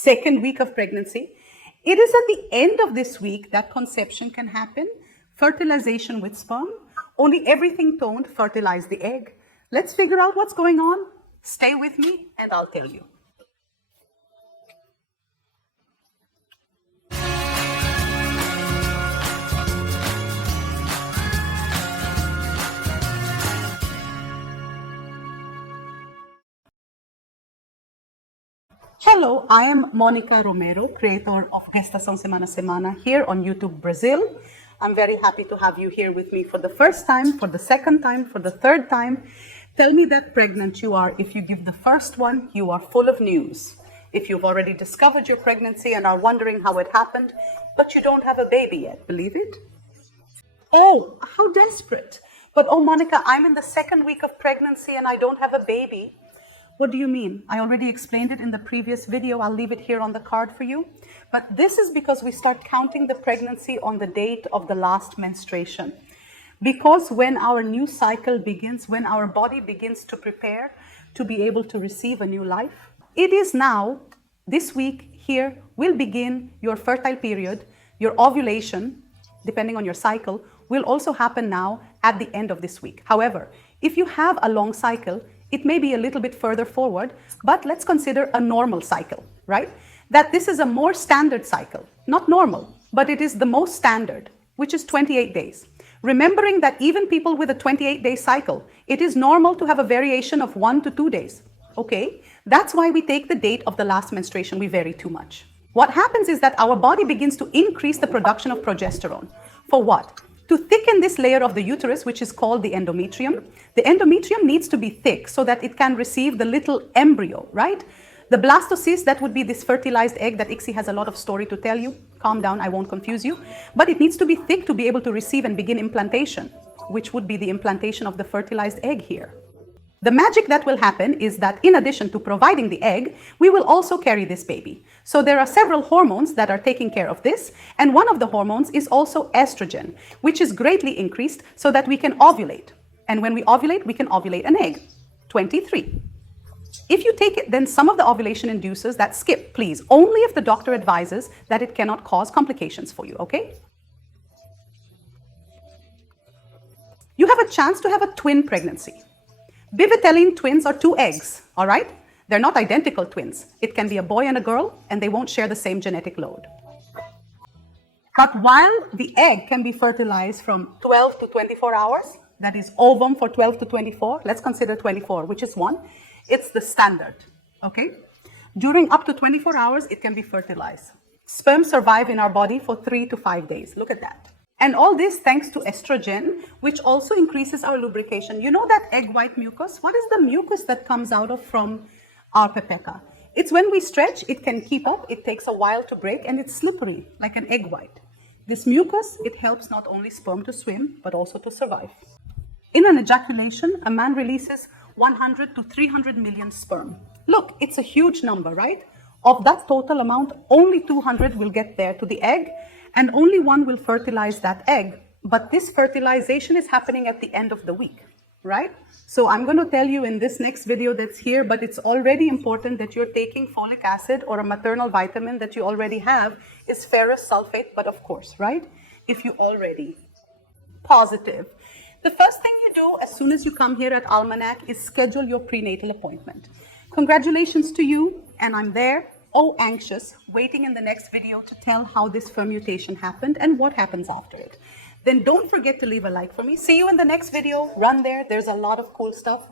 second week of pregnancy. It is at the end of this week that conception can happen, fertilization with sperm. Only everything toned fertilize the egg. Let's figure out what's going on. Stay with me and I'll tell you. Hello, I am Monica Romero, creator of Gestação Semana here on YouTube Brazil. I'm very happy to have you here with me for the first time, for the second time, for the third time. Tell me that pregnant you are. If you give the first one, you are full of news. If you've already discovered your pregnancy and are wondering how it happened, but you don't have a baby yet, believe it? Oh, how desperate. But oh, Monica, I'm in the second week of pregnancy and I don't have a baby. What do you mean? I already explained it in the previous video. I'll leave it here on the card for you. But this is because we start counting the pregnancy on the date of the last menstruation. Because when our new cycle begins, when our body begins to prepare to be able to receive a new life, it is now, this week here, will begin your fertile period. Your ovulation, depending on your cycle, will also happen now at the end of this week. However, if you have a long cycle, it may be a little bit further forward, but let's consider a normal cycle, right? That this is a more standard cycle, not normal, but it is the most standard, which is 28 days. Remembering that even people with a 28-day cycle, it is normal to have a variation of 1 to 2 days, okay? That's why we take the date of the last menstruation, we vary too much. What happens is that our body begins to increase the production of progesterone. For what? To thicken this layer of the uterus, which is called the endometrium. The endometrium needs to be thick so that it can receive the little embryo, right? The blastocyst, that would be this fertilized egg that Ixi has a lot of story to tell you. Calm down, I won't confuse you. But it needs to be thick to be able to receive and begin implantation, which would be the implantation of the fertilized egg here. The magic that will happen is that in addition to providing the egg, we will also carry this baby. So there are several hormones that are taking care of this, and one of the hormones is also estrogen, which is greatly increased so that we can ovulate. And when we can ovulate an egg. 23. If you take it, then some of the ovulation inducers that skip, please, only if the doctor advises that it cannot cause complications for you, okay? You have a chance to have a twin pregnancy. Bivitelline twins are 2 eggs, all right? They're not identical twins. It can be a boy and a girl, and they won't share the same genetic load. But while the egg can be fertilized from 12 to 24 hours, that is ovum for 12 to 24, let's consider 24, which is 1. It's the standard, okay? During up to 24 hours, it can be fertilized. Sperm survive in our body for 3 to 5 days. Look at that. And all this thanks to estrogen, which also increases our lubrication. You know that egg white mucus? What is the mucus that comes out of from our pepeca? It's when we stretch, it can keep up, it takes a while to break, and it's slippery, like an egg white. This mucus, it helps not only sperm to swim, but also to survive. In an ejaculation, a man releases 100 to 300 million sperm. Look, it's a huge number, right? Of that total amount, only 200 will get there to the egg, and only 1 will fertilize that egg. But this fertilization is happening at the end of the week, right? So I'm going to tell you in this next video that's here, but it's already important that you're taking folic acid or a maternal vitamin that you already have is ferrous sulfate, but of course, right? If you already positive. The first thing you do as soon as you come here at Almanac is schedule your prenatal appointment. Congratulations to you, and I'm there. Oh, anxious, waiting in the next video to tell how this permutation happened and what happens after it. Then don't forget to leave a like for me. See you in the next video. Run there. There's a lot of cool stuff.